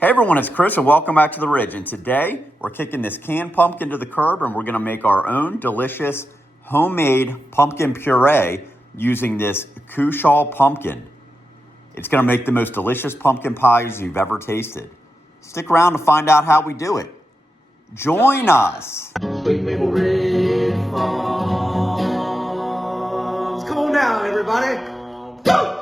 Hey everyone, it's Chris and welcome back to The Ridge. And today we're kicking this canned pumpkin to the curb and we're gonna make our own delicious homemade pumpkin puree using this Cushaw pumpkin. It's gonna make the most delicious pumpkin pies you've ever tasted. Stick around to find out how we do it. Join us. Sweet Maple Ridge Farms. Come on down, everybody. Go!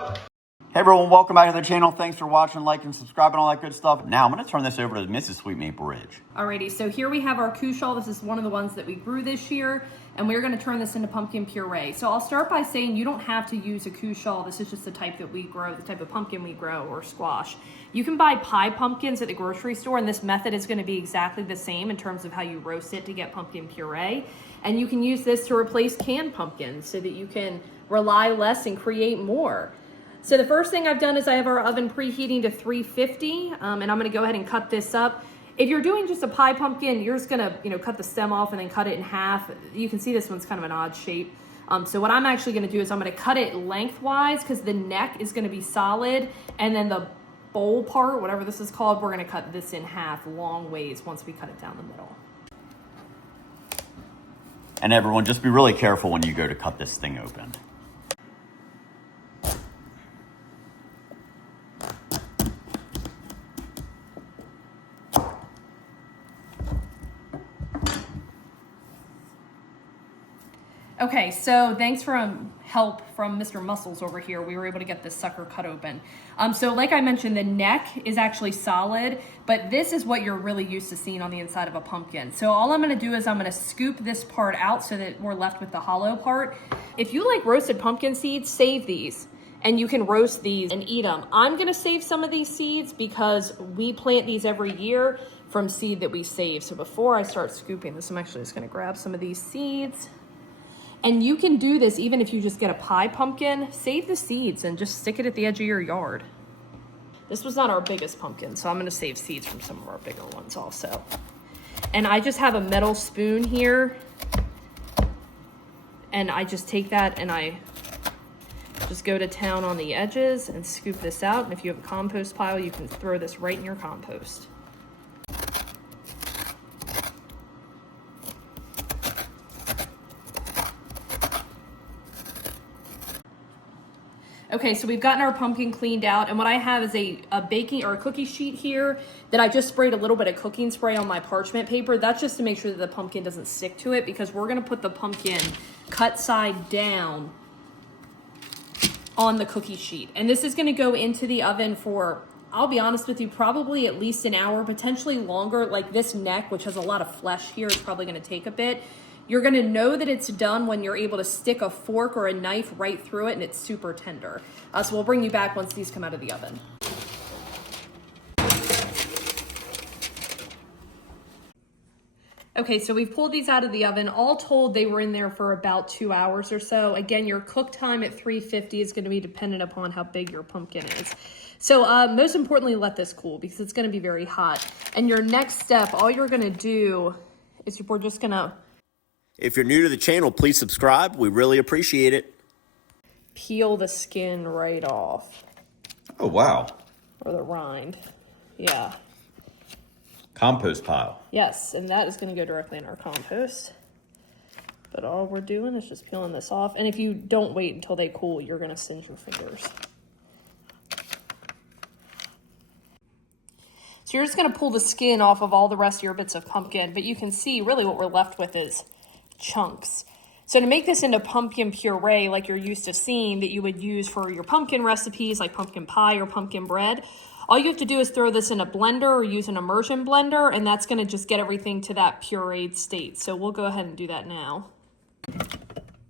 Hey everyone, welcome back to the channel. Thanks for watching, liking, subscribing, all that good stuff. Now I'm going to turn this over to Mrs. Sweet Maple Ridge. Alrighty, so here we have our Cushaw. This is one of the ones that we grew this year, and we're going to turn this into pumpkin puree. So I'll start by saying you don't have to use a Cushaw. This is just the type that we grow, the type of pumpkin we grow, or squash. You can buy pie pumpkins at the grocery store, and this method is going to be exactly the same in terms of how you roast it to get pumpkin puree. And you can use this to replace canned pumpkins so that you can rely less and create more. So the first thing I've done is I have our oven preheating to 350, and I'm going to go ahead and cut this up. If you're doing just a pie pumpkin, you're just going to, cut the stem off and then cut it in half. You can see this one's kind of an odd shape. So what I'm actually going to do is I'm going to cut it lengthwise because the neck is going to be solid, and then the bowl part, whatever this is called, we're going to cut this in half long ways once we cut it down the middle. And everyone, just be really careful when you go to cut this thing open. Okay, so thanks for help from Mr. Muscles over here. We were able to get this sucker cut open. So like I mentioned, the neck is actually solid, but this is what you're really used to seeing on the inside of a pumpkin. So all I'm gonna do is I'm gonna scoop this part out so that we're left with the hollow part. If you like roasted pumpkin seeds, save these. And you can roast these and eat them. I'm gonna save some of these seeds because we plant these every year from seed that we save. So before I start scooping this, I'm actually just gonna grab some of these seeds. And you can do this even if you just get a pie pumpkin. Save the seeds and just stick it at the edge of your yard. This was not our biggest pumpkin, so I'm gonna save seeds from some of our bigger ones also. And I just have a metal spoon here. And I just take that and I just go to town on the edges and scoop this out. And if you have a compost pile, you can throw this right in your compost. Okay, so we've gotten our pumpkin cleaned out, and what I have is a baking or a cookie sheet here that I just sprayed a little bit of cooking spray on my parchment paper. That's just to make sure that the pumpkin doesn't stick to it, because we're gonna put the pumpkin cut side down on the cookie sheet. And this is gonna go into the oven for, I'll be honest with you, probably at least an hour, potentially longer. Like this neck, which has a lot of flesh here, is probably gonna take a bit. You're gonna know that it's done when you're able to stick a fork or a knife right through it and it's super tender. So we'll bring you back once these come out of the oven. Okay, so we've pulled these out of the oven. All told, they were in there for about 2 hours or so. Again, your cook time at 350 is gonna be dependent upon how big your pumpkin is. So most importantly, let this cool because it's gonna be very hot. And your next step, all you're gonna do is we're just gonna If you're new to the channel, please subscribe. We really appreciate it. peel the skin right off. Oh, wow. Or the rind. Yeah. Compost pile. Yes, and that is going to go directly in our compost. But all we're doing is just peeling this off. And if you don't wait until they cool, you're going to singe your fingers. So you're just going to pull the skin off of all the rest of your bits of pumpkin. But you can see really what we're left with is chunks. So to make this into pumpkin puree like you're used to seeing that you would use for your pumpkin recipes like pumpkin pie or pumpkin bread, all you have to do is throw this in a blender or use an immersion blender, and that's going to just get everything to that pureed state. So we'll go ahead and do that now.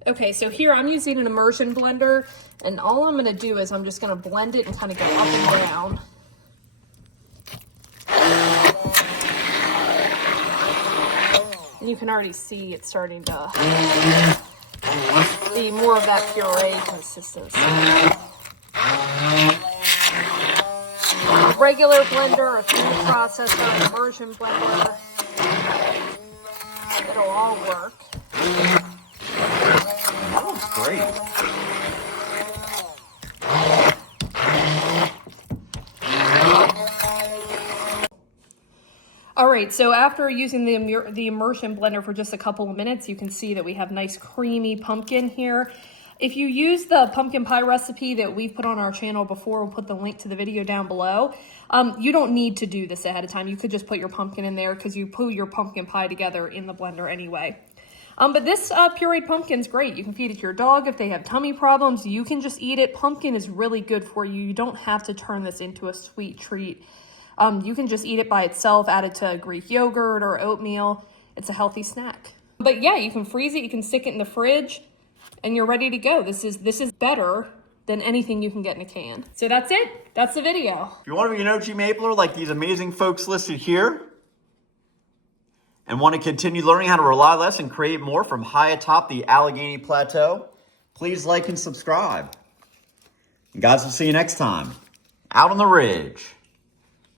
Okay, so here I'm using an immersion blender, and all I'm going to do is I'm just going to blend it and kind of go up and down. And you can already see it's starting to be more of that puree consistency. A regular blender, a food processor, an immersion blender, it'll all work. That looks great. right, so after using the immersion blender for just a couple of minutes, you can see that we have nice creamy pumpkin here. If you use the pumpkin pie recipe that we've put on our channel before, we'll put the link to the video down below. You don't need to do this ahead of time. You could just put your pumpkin in there because you put your pumpkin pie together in the blender anyway. But this pureed pumpkin's great. You can feed it to your dog if they have tummy problems. You can just eat it. Pumpkin is really good for you. You don't have to turn this into a sweet treat. You can just eat it by itself, add it to Greek yogurt or oatmeal. It's a healthy snack. But yeah, you can freeze it, you can stick it in the fridge, and you're ready to go. This is better than anything you can get in a can. So that's it. That's the video. If you want to be an OG Mapler like these amazing folks listed here, and want to continue learning how to rely less and create more from high atop the Allegheny Plateau, please like and subscribe. And guys, we'll see you next time out on the ridge.